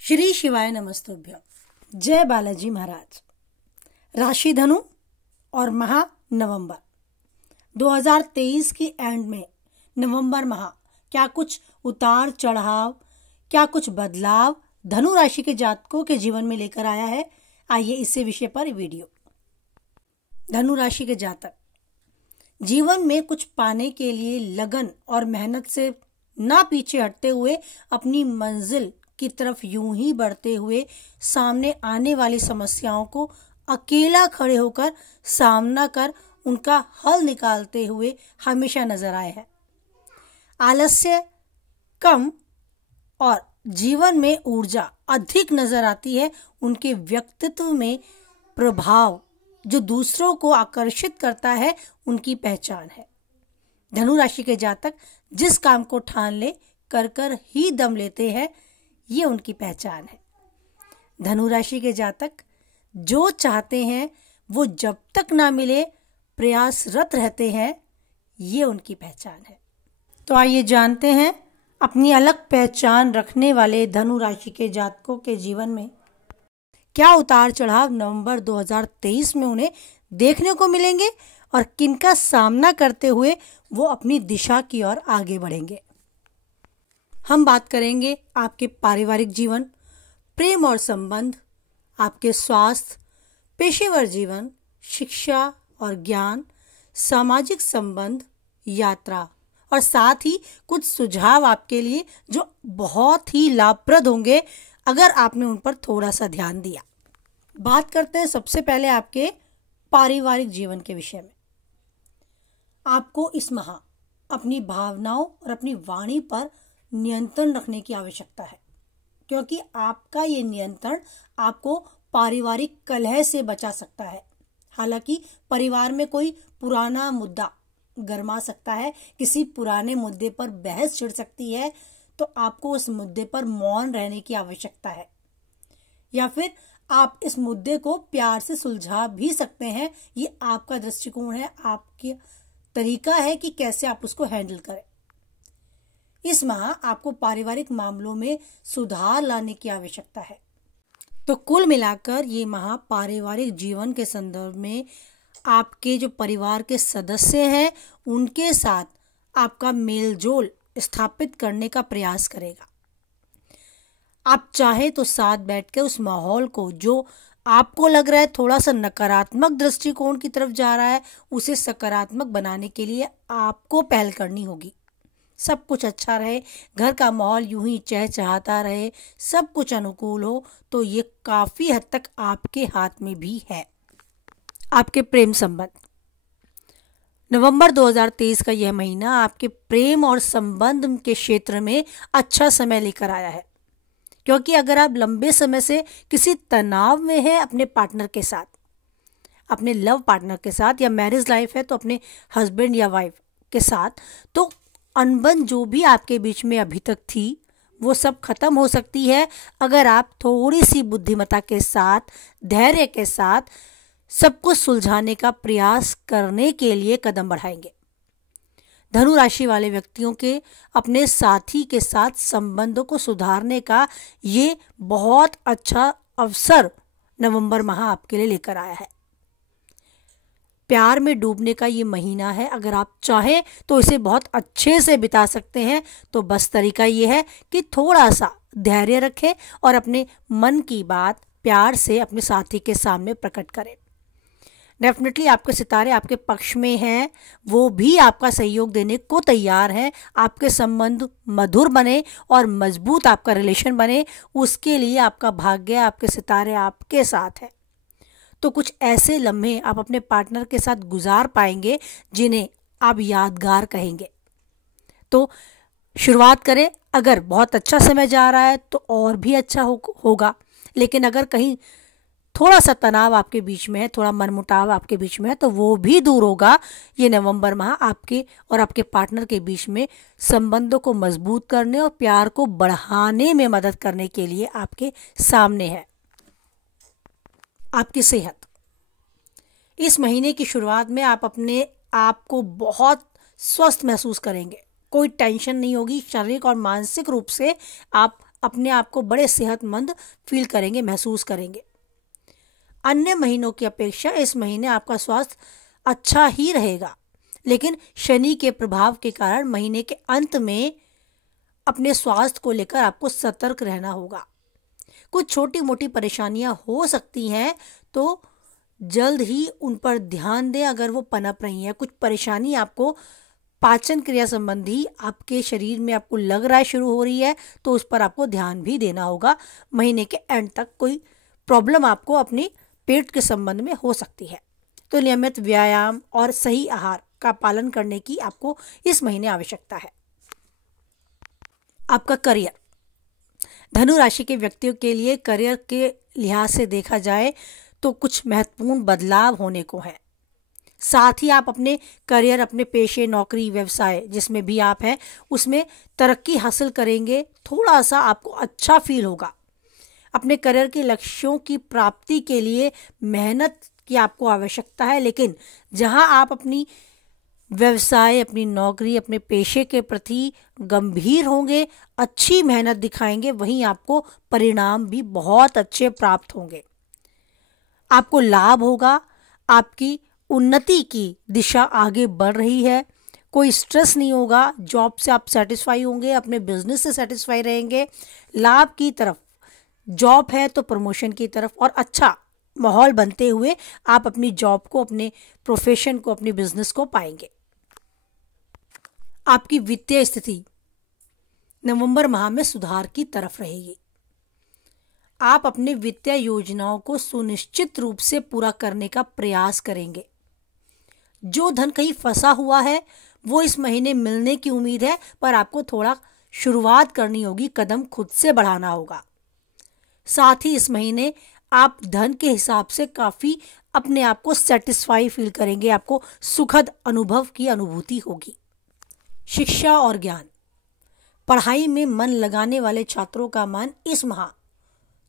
श्री शिवाय नमस्तुभ्यं। जय बालाजी महाराज। राशि धनु और माह नवंबर 2023 की एंड में नवंबर माह क्या कुछ उतार चढ़ाव, क्या कुछ बदलाव धनु राशि के जातकों के जीवन में लेकर आया है। आइए इसी विषय पर वीडियो। धनु राशि के जातक जीवन में कुछ पाने के लिए लगन और मेहनत से ना पीछे हटते हुए अपनी मंजिल की तरफ यूं ही बढ़ते हुए सामने आने वाली समस्याओं को अकेला खड़े होकर सामना कर उनका हल निकालते हुए हमेशा नजर आए हैं। आलस्य कम और जीवन में ऊर्जा अधिक नजर आती है। उनके व्यक्तित्व में प्रभाव जो दूसरों को आकर्षित करता है उनकी पहचान है। धनु राशि के जातक जिस काम को ठान ले कर ही दम लेते हैं, ये उनकी पहचान है। धनु राशि के जातक जो चाहते हैं वो जब तक ना मिले प्रयासरत रहते हैं, ये उनकी पहचान है। तो आइए जानते हैं अपनी अलग पहचान रखने वाले धनु राशि के जातकों के जीवन में क्या उतार चढ़ाव नवंबर 2023 में उन्हें देखने को मिलेंगे और किनका सामना करते हुए वो अपनी दिशा की ओर आगे बढ़ेंगे। हम बात करेंगे आपके पारिवारिक जीवन, प्रेम और संबंध, आपके स्वास्थ्य, पेशेवर जीवन, शिक्षा और ज्ञान, सामाजिक संबंध, यात्रा और साथ ही कुछ सुझाव आपके लिए जो बहुत ही लाभप्रद होंगे अगर आपने उन पर थोड़ा सा ध्यान दिया। बात करते हैं सबसे पहले आपके पारिवारिक जीवन के विषय में। आपको इस माह अपनी भावनाओं और अपनी वाणी पर नियंत्रण रखने की आवश्यकता है, क्योंकि आपका ये नियंत्रण आपको पारिवारिक कलह से बचा सकता है। हालांकि परिवार में कोई पुराना मुद्दा गरमा सकता है, किसी पुराने मुद्दे पर बहस छिड़ सकती है, तो आपको उस मुद्दे पर मौन रहने की आवश्यकता है, या फिर आप इस मुद्दे को प्यार से सुलझा भी सकते हैं। ये आपका दृष्टिकोण है, आपके तरीका है कि कैसे आप उसको हैंडल करें। इस माह आपको पारिवारिक मामलों में सुधार लाने की आवश्यकता है। तो कुल मिलाकर ये माह पारिवारिक जीवन के संदर्भ में आपके जो परिवार के सदस्य हैं उनके साथ आपका मेलजोल स्थापित करने का प्रयास करेगा। आप चाहे तो साथ बैठकर उस माहौल को जो आपको लग रहा है थोड़ा सा नकारात्मक दृष्टिकोण की तरफ जा रहा है, उसे सकारात्मक बनाने के लिए आपको पहल करनी होगी। सब कुछ अच्छा रहे, घर का माहौल यूं ही चहचहाता रहे, सब कुछ अनुकूल हो, तो ये काफी हद तक आपके हाथ में भी है। आपके प्रेम संबंध नवंबर 2023 का यह महीना आपके प्रेम और संबंध के क्षेत्र में अच्छा समय लेकर आया है, क्योंकि अगर आप लंबे समय से किसी तनाव में हैं अपने पार्टनर के साथ, अपने लव पार्टनर के साथ, या मैरिज लाइफ है तो अपने हस्बैंड या वाइफ के साथ, तो अनबन जो भी आपके बीच में अभी तक थी वो सब खत्म हो सकती है अगर आप थोड़ी सी बुद्धिमत्ता के साथ, धैर्य के साथ सब कुछ सुलझाने का प्रयास करने के लिए कदम बढ़ाएंगे। धनु राशि वाले व्यक्तियों के अपने साथी के साथ संबंधों को सुधारने का ये बहुत अच्छा अवसर नवंबर माह आपके लिए लेकर आया है। प्यार में डूबने का ये महीना है। अगर आप चाहें तो इसे बहुत अच्छे से बिता सकते हैं। तो बस तरीका ये है कि थोड़ा सा धैर्य रखें और अपने मन की बात प्यार से अपने साथी के सामने प्रकट करें। डेफिनेटली आपके सितारे आपके पक्ष में हैं, वो भी आपका सहयोग देने को तैयार हैं। आपके संबंध मधुर बने और मजबूत आपका रिलेशन बने, उसके लिए आपका भाग्य, आपके सितारे आपके साथ है। तो कुछ ऐसे लम्हे आप अपने पार्टनर के साथ गुजार पाएंगे जिन्हें आप यादगार कहेंगे। तो शुरुआत करें। अगर बहुत अच्छा समय जा रहा है तो और भी अच्छा होगा, लेकिन अगर कहीं थोड़ा सा तनाव आपके बीच में है, थोड़ा मनमुटाव आपके बीच में है, तो वो भी दूर होगा। ये नवंबर माह आपके और आपके पार्टनर के बीच में संबंधों को मजबूत करने और प्यार को बढ़ाने में मदद करने के लिए आपके सामने है। आपकी सेहत इस महीने की शुरुआत में आप अपने आप को बहुत स्वस्थ महसूस करेंगे। कोई टेंशन नहीं होगी, शारीरिक और मानसिक रूप से आप अपने आप को बड़े सेहतमंद फील करेंगे, महसूस करेंगे। अन्य महीनों की अपेक्षा इस महीने आपका स्वास्थ्य अच्छा ही रहेगा, लेकिन शनि के प्रभाव के कारण महीने के अंत में अपने स्वास्थ्य को लेकर आपको सतर्क रहना होगा। कुछ छोटी मोटी परेशानियां हो सकती हैं, तो जल्द ही उन पर ध्यान दें अगर वो पनप रही हैं। कुछ परेशानी आपको पाचन क्रिया संबंधी आपके शरीर में आपको लग रहा है शुरू हो रही है, तो उस पर आपको ध्यान भी देना होगा। महीने के एंड तक कोई प्रॉब्लम आपको अपने पेट के संबंध में हो सकती है, तो नियमित व्यायाम और सही आहार का पालन करने की आपको इस महीने आवश्यकता है। आपका करियर, धनु राशि के व्यक्तियों के लिए करियर के लिहाज से देखा जाए तो कुछ महत्वपूर्ण बदलाव होने को है। साथ ही आप अपने करियर, अपने पेशे, नौकरी, व्यवसाय जिसमें भी आप हैं उसमें तरक्की हासिल करेंगे। थोड़ा सा आपको अच्छा फील होगा। अपने करियर के लक्ष्यों की प्राप्ति के लिए मेहनत की आपको आवश्यकता है, लेकिन जहां आप अपनी व्यवसाय, अपनी नौकरी, अपने पेशे के प्रति गंभीर होंगे, अच्छी मेहनत दिखाएंगे, वहीं आपको परिणाम भी बहुत अच्छे प्राप्त होंगे। आपको लाभ होगा, आपकी उन्नति की दिशा आगे बढ़ रही है, कोई स्ट्रेस नहीं होगा, जॉब से आप सेटिस्फाई होंगे, अपने बिजनेस से सेटिस्फाई रहेंगे। लाभ की तरफ, जॉब है तो प्रमोशन की तरफ, और अच्छा माहौल बनते हुए आप अपनी जॉब को, अपने प्रोफेशन को, अपने बिजनेस को पाएंगे। आपकी वित्तीय स्थिति नवंबर माह में सुधार की तरफ रहेगी। आप अपने वित्तीय योजनाओं को सुनिश्चित रूप से पूरा करने का प्रयास करेंगे। जो धन कहीं फंसा हुआ है वो इस महीने मिलने की उम्मीद है, पर आपको थोड़ा शुरुआत करनी होगी, कदम खुद से बढ़ाना होगा। साथ ही इस महीने आप धन के हिसाब से काफी अपने आप को सेटिस्फाई फील करेंगे, आपको सुखद अनुभव की अनुभूति होगी। शिक्षा और ज्ञान, पढ़ाई में मन लगाने वाले छात्रों का मन इस माह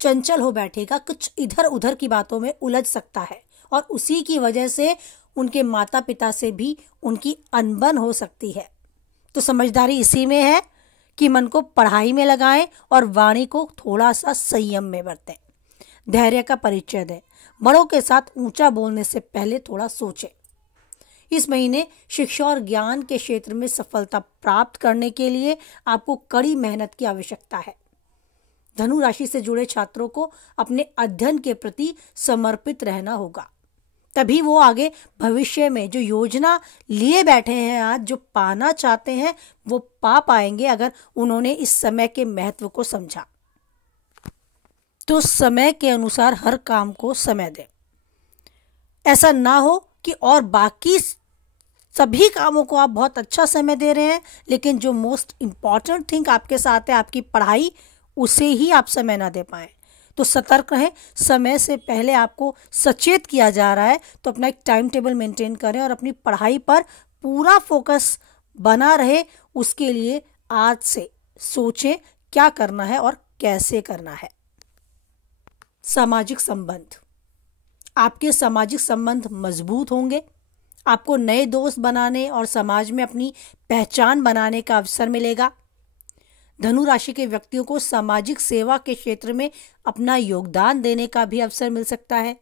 चंचल हो बैठेगा, कुछ इधर उधर की बातों में उलझ सकता है और उसी की वजह से उनके माता पिता से भी उनकी अनबन हो सकती है। तो समझदारी इसी में है कि मन को पढ़ाई में लगाएं और वाणी को थोड़ा सा संयम में बरतें। धैर्य का परिचय दें, बड़ों के साथ ऊंचा बोलने से पहले थोड़ा सोचें। इस महीने शिक्षा और ज्ञान के क्षेत्र में सफलता प्राप्त करने के लिए आपको कड़ी मेहनत की आवश्यकता है। धनु राशि से जुड़े छात्रों को अपने अध्ययन के प्रति समर्पित रहना होगा, तभी वो आगे भविष्य में जो योजना लिए बैठे हैं, आज जो पाना चाहते हैं, वो पा पाएंगे अगर उन्होंने इस समय के महत्व को समझा। तो समय के अनुसार हर काम को समय दें। ऐसा ना हो कि और बाकी सभी कामों को आप बहुत अच्छा समय दे रहे हैं, लेकिन जो मोस्ट इम्पॉर्टेंट थिंग आपके साथ है, आपकी पढ़ाई, उसे ही आप समय ना दे पाएं। तो सतर्क रहें, समय से पहले आपको सचेत किया जा रहा है, तो अपना एक टाइम टेबल मेंटेन करें और अपनी पढ़ाई पर पूरा फोकस बना रहे। उसके लिए आज से सोचें क्या करना है और कैसे करना है। सामाजिक संबंध, आपके सामाजिक संबंध मजबूत होंगे। आपको नए दोस्त बनाने और समाज में अपनी पहचान बनाने का अवसर मिलेगा। धनु राशि के व्यक्तियों को सामाजिक सेवा के क्षेत्र में अपना योगदान देने का भी अवसर मिल सकता है।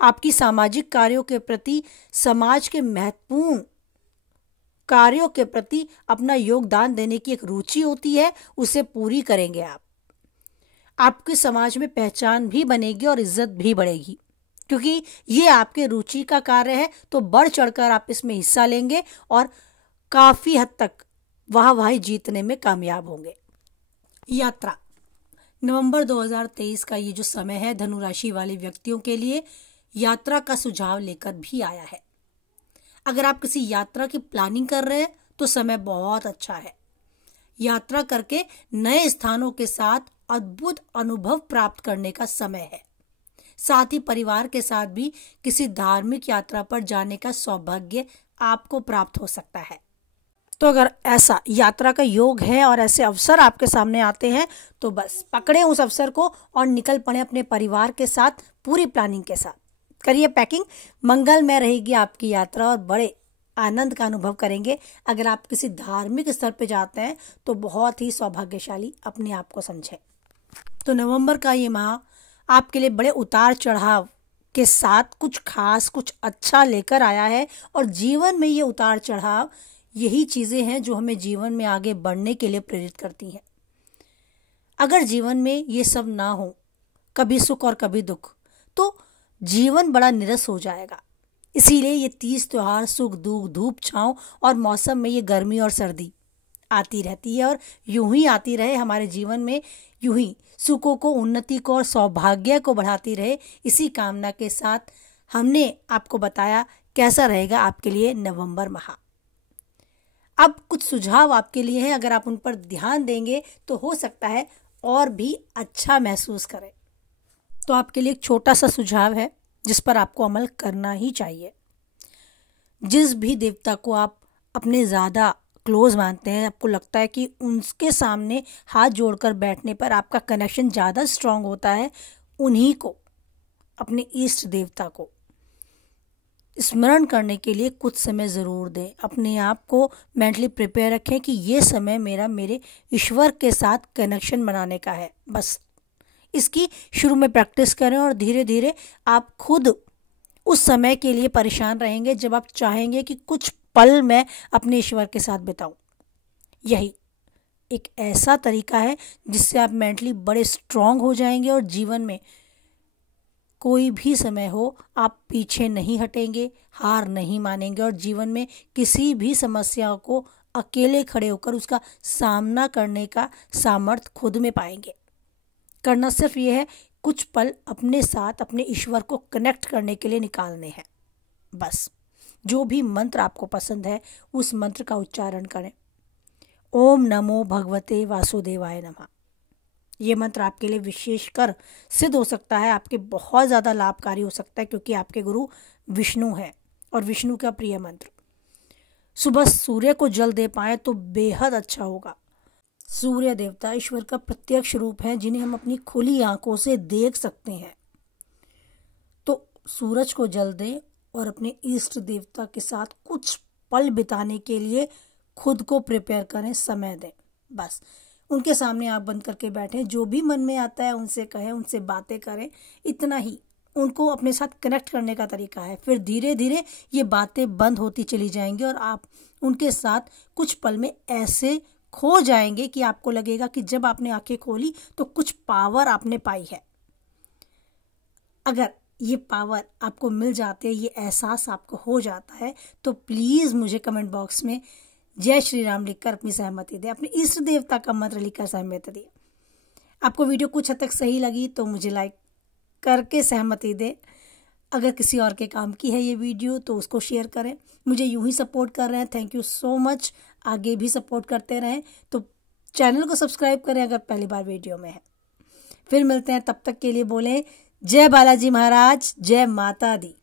आपकी सामाजिक कार्यों के प्रति, समाज के महत्वपूर्ण कार्यों के प्रति अपना योगदान देने की एक रुचि होती है, उसे पूरी करेंगे आप। आपके समाज में पहचान भी बनेगी और इज्जत भी बढ़ेगी, क्योंकि ये आपके रुचि का कार्य है। तो बढ़ चढ़कर आप इसमें हिस्सा लेंगे और काफी हद तक वाहवाही जीतने में कामयाब होंगे। यात्रा, नवंबर 2023 का ये जो समय है धनु राशि वाले व्यक्तियों के लिए यात्रा का सुझाव लेकर भी आया है। अगर आप किसी यात्रा की प्लानिंग कर रहे हैं तो समय बहुत अच्छा है। यात्रा करके नए स्थानों के साथ अद्भुत अनुभव प्राप्त करने का समय है। साथ ही परिवार के साथ भी किसी धार्मिक यात्रा पर जाने का सौभाग्य आपको प्राप्त हो सकता है। तो अगर ऐसा यात्रा का योग है और ऐसे अवसर आपके सामने आते हैं तो बस पकड़े उस अवसर को और निकल पड़े अपने परिवार के साथ, पूरी प्लानिंग के साथ। करिए पैकिंग, मंगलमय रहेगी आपकी यात्रा और बड़े आनंद का अनुभव करेंगे। अगर आप किसी धार्मिक स्थल पे जाते हैं तो बहुत ही सौभाग्यशाली अपने आप को समझें। तो नवंबर का ये माह आपके लिए बड़े उतार चढ़ाव के साथ कुछ खास, कुछ अच्छा लेकर आया है। और जीवन में ये उतार चढ़ाव, यही चीज़ें हैं जो हमें जीवन में आगे बढ़ने के लिए प्रेरित करती हैं। अगर जीवन में ये सब ना हो, कभी सुख और कभी दुख, तो जीवन बड़ा निरस हो जाएगा। इसीलिए ये 30 त्योहार सुख दुख, धूप छांव और मौसम में ये गर्मी और सर्दी आती रहती है। और यूं ही आती रहे हमारे जीवन में, यूं ही सुखों को, उन्नति को और सौभाग्य को बढ़ाती रहे। इसी कामना के साथ हमने आपको बताया कैसा रहेगा आपके लिए नवंबर माह। अब कुछ सुझाव आपके लिए हैं, अगर आप उन पर ध्यान देंगे तो हो सकता है और भी अच्छा महसूस करें। तो आपके लिए एक छोटा सा सुझाव है जिस पर आपको अमल करना ही चाहिए। जिस भी देवता को आप अपने ज़्यादा क्लोज मानते हैं, आपको लगता है कि उनके सामने हाथ जोड़कर बैठने पर आपका कनेक्शन ज़्यादा स्ट्रांग होता है, उन्हीं को, अपने इष्ट देवता को स्मरण करने के लिए कुछ समय ज़रूर दें। अपने आप को मेंटली प्रिपेयर रखें कि ये समय मेरे ईश्वर के साथ कनेक्शन बनाने का है। बस इसकी शुरू में प्रैक्टिस करें और धीरे धीरे आप खुद उस समय के लिए परेशान रहेंगे जब आप चाहेंगे कि कुछ पल मैं अपने ईश्वर के साथ बिताऊं। यही एक ऐसा तरीका है जिससे आप मेंटली बड़े स्ट्रांग हो जाएंगे और जीवन में कोई भी समय हो आप पीछे नहीं हटेंगे, हार नहीं मानेंगे और जीवन में किसी भी समस्या को अकेले खड़े होकर उसका सामना करने का सामर्थ्य खुद में पाएंगे। करना सिर्फ ये है, कुछ पल अपने साथ अपने ईश्वर को कनेक्ट करने के लिए निकालने हैं। बस जो भी मंत्र आपको पसंद है उस मंत्र का उच्चारण करें। ओम नमो भगवते वासुदेवाय नमः। ये मंत्र आपके लिए विशेषकर सिद्ध हो सकता है, आपके बहुत ज़्यादा लाभकारी हो सकता है, क्योंकि आपके गुरु विष्णु है और विष्णु का प्रिय मंत्र। सुबह सूर्य को जल दे पाए तो बेहद अच्छा होगा। सूर्य देवता ईश्वर का प्रत्यक्ष रूप है जिन्हें हम अपनी खुली आंखों से देख सकते हैं। तो सूरज को जल दें और अपने इष्ट देवता के साथ कुछ पल बिताने के लिए खुद को प्रिपेयर करें, समय दें। बस उनके सामने आँख बंद करके बैठें, जो भी मन में आता है उनसे कहें, उनसे बातें करें। इतना ही उनको अपने साथ कनेक्ट करने का तरीका है। फिर धीरे धीरे ये बातें बंद होती चली जाएंगी और आप उनके साथ कुछ पल में ऐसे खो जाएंगे कि आपको लगेगा कि जब आपने आंखें खोली तो कुछ पावर आपने पाई है। अगर ये पावर आपको मिल जाती है, ये एहसास आपको हो जाता है, तो प्लीज़ मुझे कमेंट बॉक्स में जय श्री राम लिखकर अपनी सहमति दें, अपने इष्ट देवता का मंत्र लिखकर सहमति दें। आपको वीडियो कुछ हद तक सही लगी तो मुझे लाइक करके सहमति दें। अगर किसी और के काम की है ये वीडियो तो उसको शेयर करें। मुझे यूं ही सपोर्ट कर रहे हैं, थैंक यू सो मच। आगे भी सपोर्ट करते रहें। तो चैनल को सब्सक्राइब करें अगर पहली बार वीडियो में है। फिर मिलते हैं, तब तक के लिए बोलें जय बालाजी महाराज, जय माता दी।